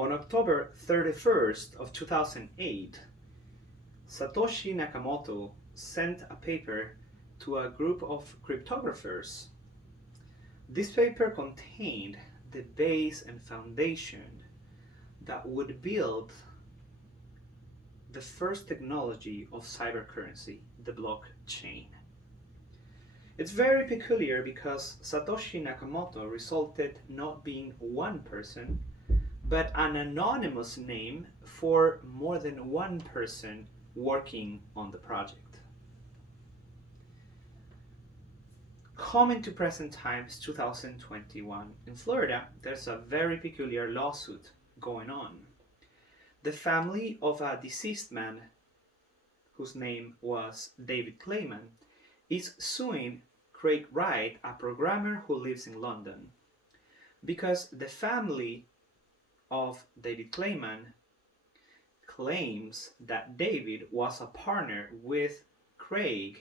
On October 31st of 2008, Satoshi Nakamoto sent a paper to a group of cryptographers. This paper contained the base and foundation that would build the first technology of cybercurrency, the blockchain. It's very peculiar because Satoshi Nakamoto resulted not being one person, but an anonymous name for more than one person working on the project. Coming to present times 2021, in Florida, there's a very peculiar lawsuit going on. The family of a deceased man, whose name was David Clayman, is suing Craig Wright, a programmer who lives in London, because the family of David Clayman claims that David was a partner with Craig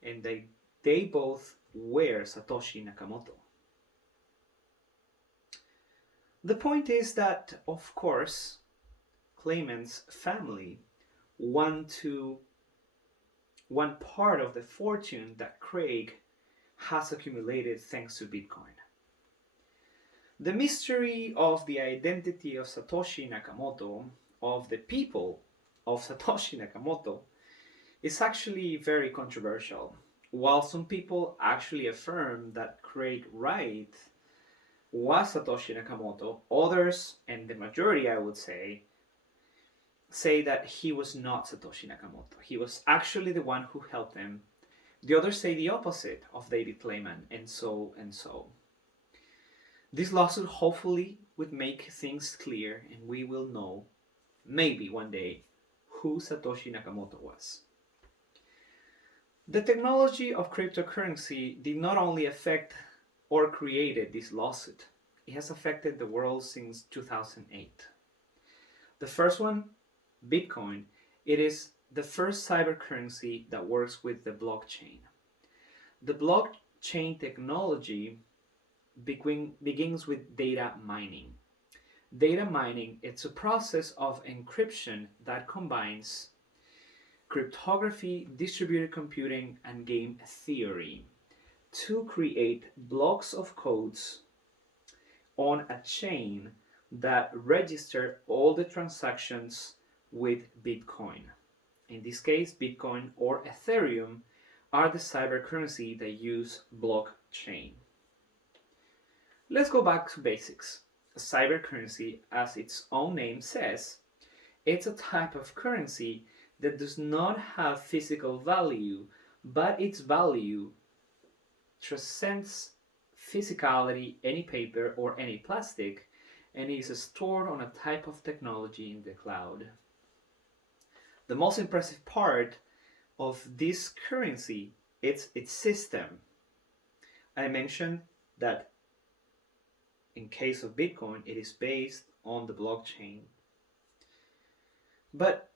and they both were Satoshi Nakamoto. The point is that, of course, Clayman's family want part of the fortune that Craig has accumulated thanks to Bitcoin. The mystery of the identity of Satoshi Nakamoto, of the people of Satoshi Nakamoto, is actually very controversial. While some people actually affirm that Craig Wright was Satoshi Nakamoto, others, and the majority I would say that he was not Satoshi Nakamoto. He was actually the one who helped them. The others say the opposite of David Clayman, and so and so. This lawsuit hopefully would make things clear and we will know, maybe one day, who Satoshi Nakamoto was. The technology of cryptocurrency did not only affect or created this lawsuit, it has affected the world since 2008. The first one, Bitcoin, it is the first cybercurrency that works with the blockchain. The blockchain technology begins with data mining. Data mining, it's a process of encryption that combines cryptography, distributed computing, and game theory to create blocks of codes on a chain that register all the transactions with Bitcoin. In this case, Bitcoin or Ethereum are the cybercurrency that use blockchain. Let's go back to basics. Cybercurrency, as its own name says, it's a type of currency that does not have physical value, but its value transcends physicality, any paper or any plastic, and is stored on a type of technology in the cloud. The most impressive part of this currency is its system. I mentioned that in case of Bitcoin, it is based on the blockchain. But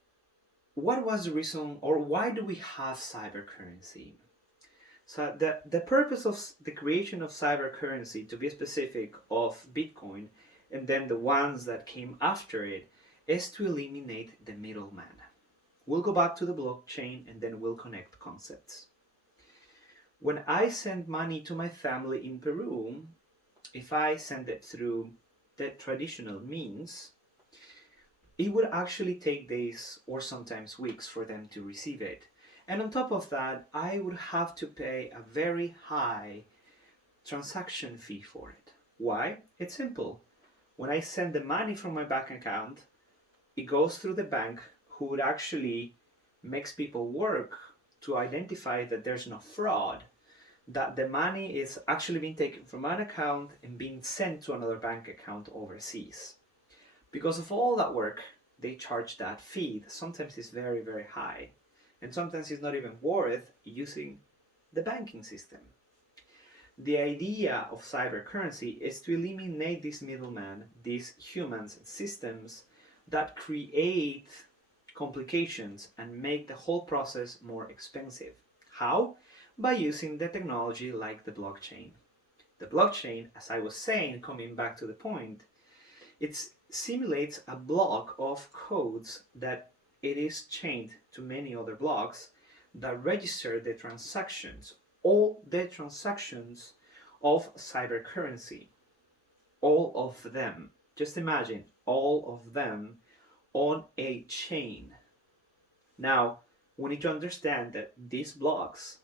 what was the reason, or why do we have cybercurrency? So the purpose of the creation of cybercurrency, to be specific, of Bitcoin, and then the ones that came after it, is to eliminate the middleman. We'll go back to the blockchain and then we'll connect concepts. When I send money to my family in Peru, if I send it through the traditional means, it would actually take days or sometimes weeks for them to receive it. And on top of that, I would have to pay a very high transaction fee for it. Why? It's simple. When I send the money from my bank account, it goes through the bank, who would actually makes people work to identify that there's no fraud, that the money is actually being taken from an account and being sent to another bank account overseas. Because of all that work, they charge that fee. Sometimes it's very, very high. And sometimes it's not even worth using the banking system. The idea of cybercurrency is to eliminate this middleman, these humans, systems that create complications and make the whole process more expensive. How? By using the technology like the blockchain. The blockchain, as I was saying, coming back to the point, It simulates a block of codes that it is chained to many other blocks that register the transactions, all the transactions of cybercurrency, all of them. Just imagine all of them on a chain. Now, we need to understand that these blocks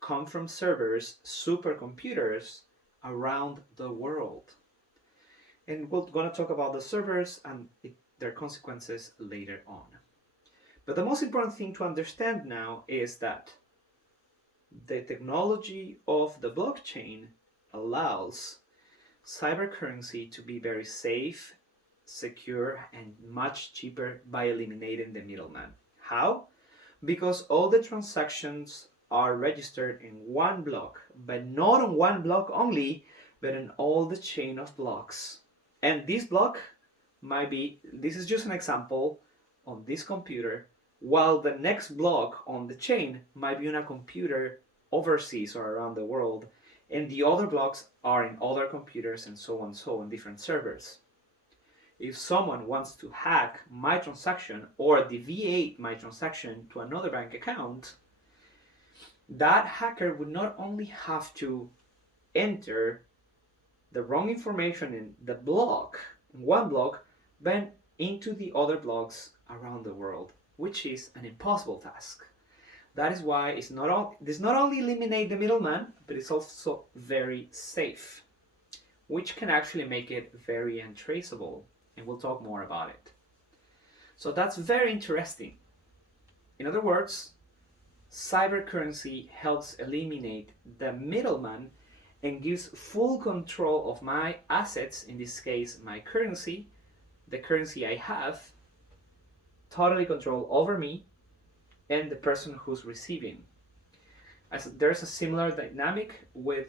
come from servers, supercomputers around the world. And we're going to talk about the servers and their consequences later on. But the most important thing to understand now is that the technology of the blockchain allows cybercurrency to be very safe, secure, and much cheaper by eliminating the middleman. How? Because all the transactions are registered in one block, but not on one block only, but in all the chain of blocks. And this block might be, this is just an example, on this computer, while the next block on the chain might be on a computer overseas or around the world, and the other blocks are in other computers and so on, different servers. If someone wants to hack my transaction or deviate my transaction to another bank account, that hacker would not only have to enter the wrong information in the block, in one block, but into the other blocks around the world, which is an impossible task. That is why it does not only eliminate the middleman, but it's also very safe, which can actually make it very untraceable, and we'll talk more about it. So that's very interesting. In other words, cybercurrency helps eliminate the middleman and gives full control of my assets, in this case my currency, the currency I have, totally control over me and the person who's receiving. There's a similar dynamic with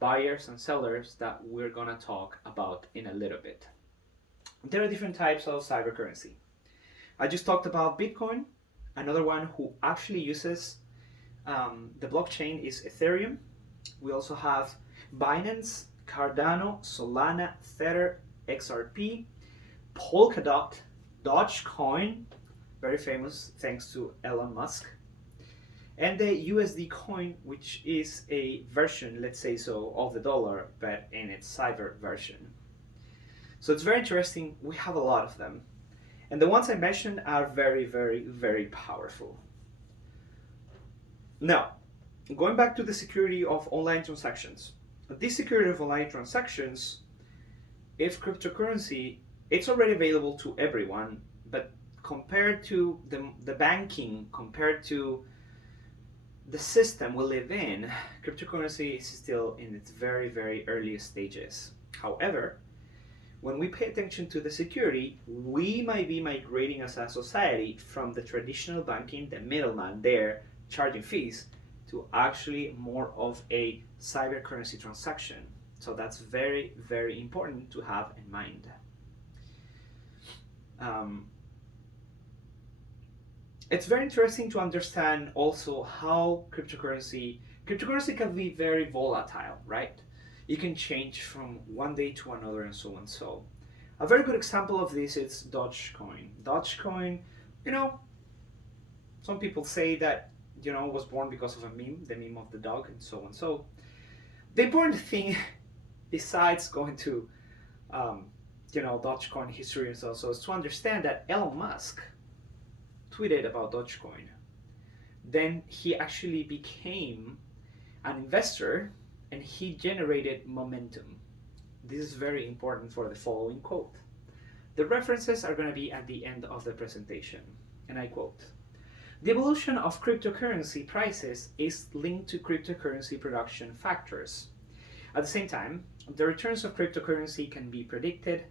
buyers and sellers that we're gonna talk about in a little bit. There are different types of cybercurrency. I just talked about Bitcoin. Another one who actually uses the blockchain is Ethereum. We also have Binance, Cardano, Solana, Tether, XRP, Polkadot, Dogecoin, very famous thanks to Elon Musk, and the USD coin, which is a version, let's say so, of the dollar, but in its cyber version. So it's very interesting. We have a lot of them. And the ones I mentioned are very, very, very powerful. Now, going back to the security of online transactions. This security of online transactions, if cryptocurrency, it's already available to everyone, but compared to the banking, compared to the system we live in, cryptocurrency is still in its very, very early stages. However, when we pay attention to the security, we might be migrating as a society from the traditional banking, the middleman there charging fees, to actually more of a cybercurrency transaction. So that's very, very important to have in mind. It's very interesting to understand also how cryptocurrency can be very volatile, right? It can change from one day to another and so on. So a very good example of this is Dogecoin. Dogecoin, some people say that, was born because of a meme, the meme of the dog and so on. So the important thing, besides going to, Dogecoin history and so is to understand that Elon Musk tweeted about Dogecoin. Then he actually became an investor and he generated momentum. This is very important for the following quote. The references are going to be at the end of the presentation, and I quote, "The evolution of cryptocurrency prices is linked to cryptocurrency production factors. At the same time, the returns of cryptocurrency can be predicted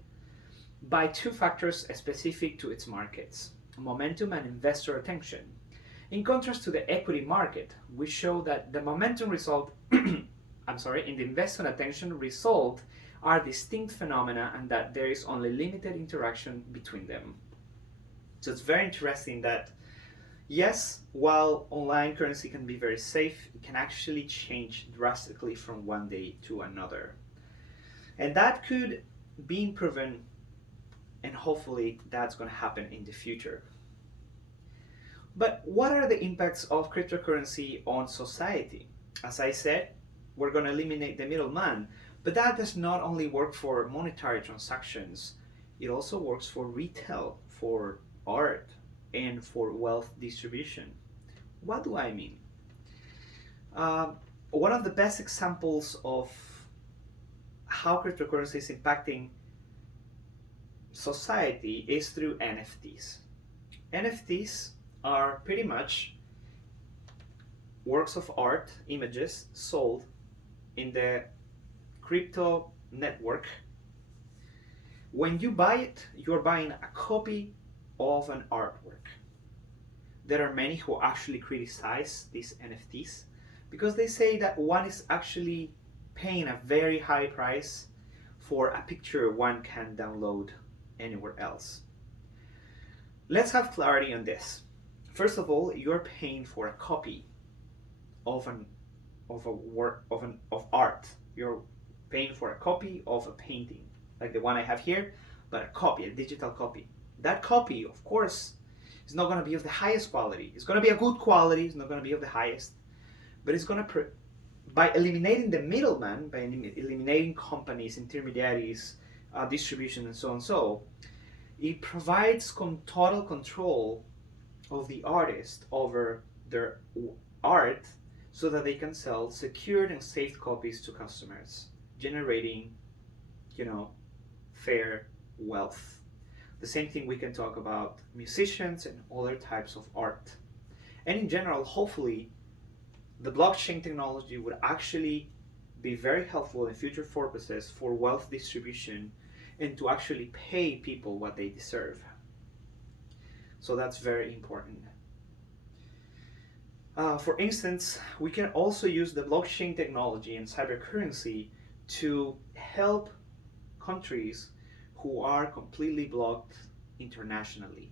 by two factors specific to its markets, momentum and investor attention. In contrast to the equity market, we show that the momentum result and the investment attention result are distinct phenomena and that there is only limited interaction between them." So it's very interesting that, yes, while online currency can be very safe, it can actually change drastically from one day to another. And that could be proven and hopefully that's going to happen in the future. But what are the impacts of cryptocurrency on society? As I said, we're going to eliminate the middleman, but that does not only work for monetary transactions, it also works for retail, for art, and for wealth distribution. What do I mean? Uh, One of the best examples of how cryptocurrency is impacting society is through NFTs. NFTs are pretty much works of art, images sold in the crypto network. When you buy it, you're buying a copy of an artwork. There are many who actually criticize these NFTs because they say that one is actually paying a very high price for a picture one can download anywhere else. Let's have clarity on this. First of all, you're paying for a copy of a work of art. You're paying for a copy of a painting, like the one I have here, but a copy, a digital copy. That copy, of course, is not going to be of the highest quality. It's going to be a good quality. It's not going to be of the highest, but it's going to by eliminating the middleman, by eliminating companies, intermediaries, distribution, and so on. So it provides total control of the artist over their art so that they can sell secured and safe copies to customers, generating, fair wealth. The same thing we can talk about musicians and other types of art. And in general, hopefully, the blockchain technology would actually be very helpful in future purposes for wealth distribution and to actually pay people what they deserve. So that's very important. For instance, we can also use the blockchain technology and cybercurrency to help countries who are completely blocked internationally,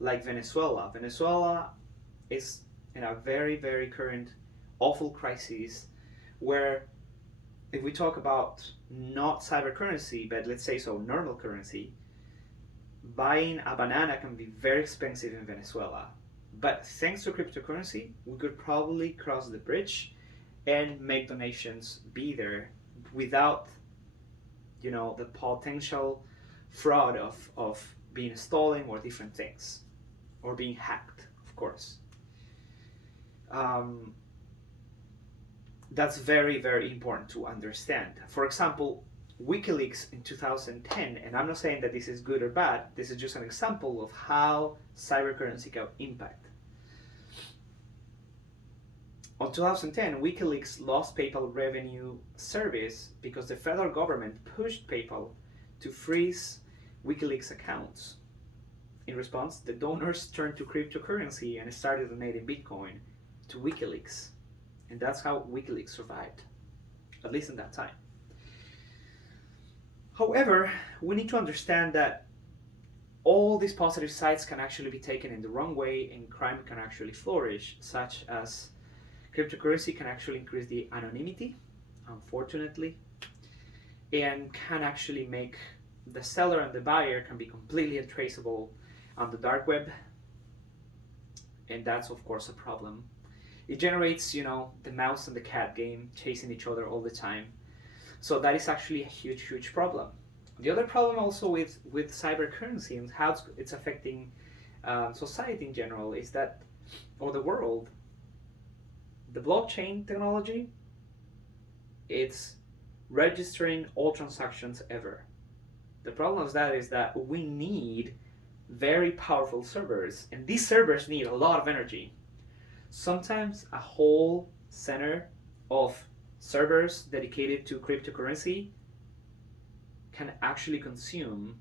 like Venezuela. Venezuela is in a very, very current, awful crisis where, if we talk about not cybercurrency, but let's say so normal currency, buying a banana can be very expensive in Venezuela. But thanks to cryptocurrency, we could probably cross the bridge and make donations be there without, the potential fraud of being stolen or different things, or being hacked, of course. That's very, very important to understand. For example, WikiLeaks in 2010, and I'm not saying that this is good or bad, this is just an example of how cybercurrency can impact. On 2010, WikiLeaks lost PayPal revenue service because the federal government pushed PayPal to freeze WikiLeaks accounts. In response, the donors turned to cryptocurrency and started donating Bitcoin to WikiLeaks. And that's how WikiLeaks survived, at least in that time. However, we need to understand that all these positive sides can actually be taken in the wrong way and crime can actually flourish, such as cryptocurrency can actually increase the anonymity, unfortunately, and can actually make the seller and the buyer can be completely untraceable on the dark web, and that's of course a problem. It generates, the mouse and the cat game, chasing each other all the time. So that is actually a huge, huge problem. The other problem also with cybercurrency and how it's affecting society in general is that, or the world, the blockchain technology, it's registering all transactions ever. The problem with that is that we need very powerful servers, and these servers need a lot of energy. Sometimes a whole center of servers dedicated to cryptocurrency can actually consume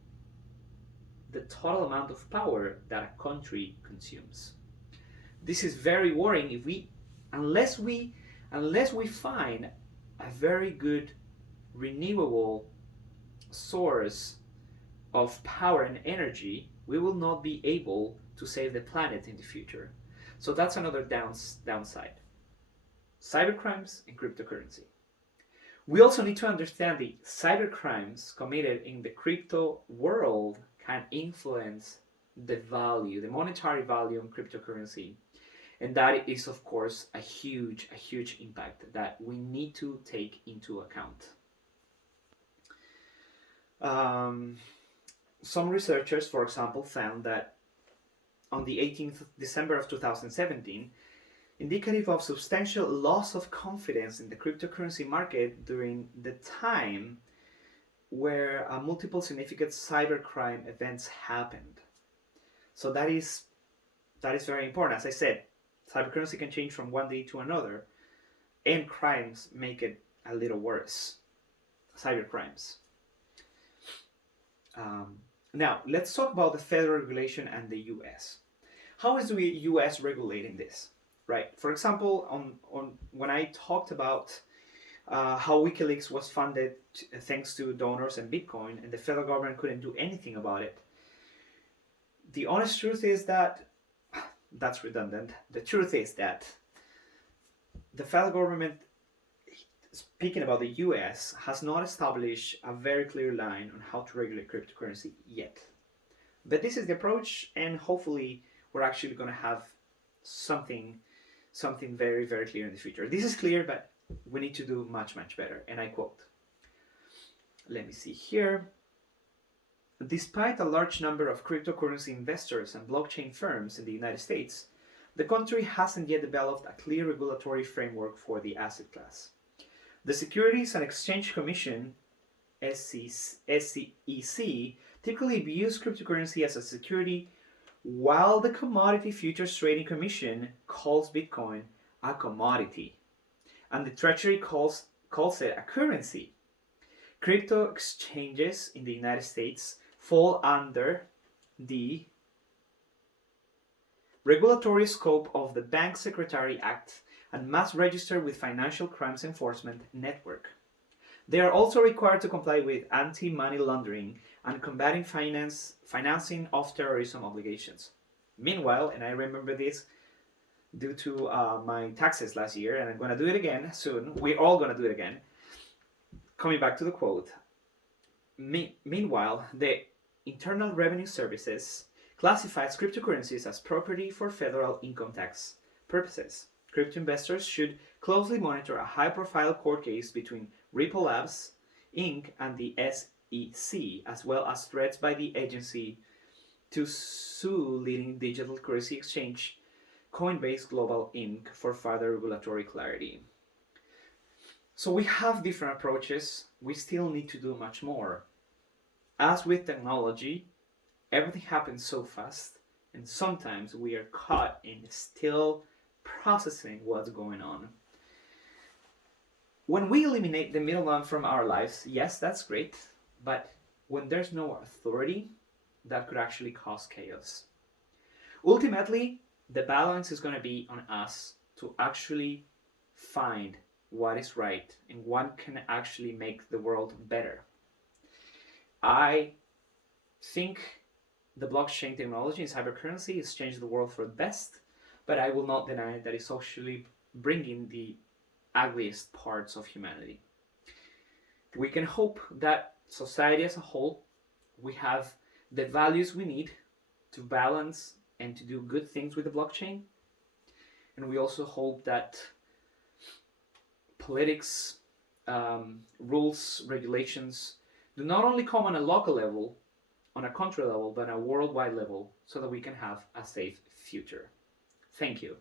the total amount of power that a country consumes. This is very worrying unless we find a very good renewable source of power and energy, we will not be able to save the planet in the future. So that's another downside. Cybercrimes and cryptocurrency. We also need to understand the cybercrimes committed in the crypto world can influence the value, the monetary value on cryptocurrency. And that is, of course, a huge impact that we need to take into account. Some researchers, for example, found that on the 18th of December of 2017, indicative of substantial loss of confidence in the cryptocurrency market during the time where multiple significant cybercrime events happened. So that is very important. As I said, cybercurrency can change from one day to another, and crimes make it a little worse. Cybercrimes. Now, let's talk about the federal regulation and the US. How is the US regulating this? Right. For example, on when I talked about how WikiLeaks was funded thanks to donors and Bitcoin, and the federal government couldn't do anything about it. The honest truth is that, that's redundant, the truth is that the federal government, speaking about the US, has not established a very clear line on how to regulate cryptocurrency yet. But this is the approach, and hopefully we're actually going to have something very, very clear in the future. This is clear, but we need to do much better. And I quote, let me see here. Despite a large number of cryptocurrency investors and blockchain firms in the United States, the country hasn't yet developed a clear regulatory framework for the asset class. The Securities and Exchange Commission, SEC, typically views cryptocurrency as a security, while the Commodity Futures Trading Commission calls Bitcoin a commodity, and the Treasury calls it a currency. Crypto exchanges in the United States fall under the regulatory scope of the Bank Secretary Act and must register with Financial Crimes Enforcement Network. They are also required to comply with anti-money laundering and combating financing of terrorism obligations. Meanwhile, and I remember this due to my taxes last year, and I'm going to do it again soon, we're all going to do it again, coming back to the quote, meanwhile, the Internal Revenue Services classifies cryptocurrencies as property for federal income tax purposes. Crypto investors should closely monitor a high-profile court case between Ripple Labs, Inc. and the SEC, as well as threats by the agency to sue leading digital currency exchange Coinbase Global Inc. for further regulatory clarity. So we have different approaches. We still need to do much more. As with technology, everything happens so fast, and sometimes we are caught in still processing what's going on. When we eliminate the middleman from our lives, yes, that's great, but when there's no authority, that could actually cause chaos. Ultimately, the balance is going to be on us to actually find what is right and what can actually make the world better. I think the blockchain technology and cybercurrency has changed the world for the best, but I will not deny that it's actually bringing the ugliest parts of humanity. We can hope that society as a whole, we have the values we need to balance and to do good things with the blockchain. And we also hope that politics, rules, regulations do not only come on a local level, on a country level, but on a worldwide level, so that we can have a safe future. Thank you.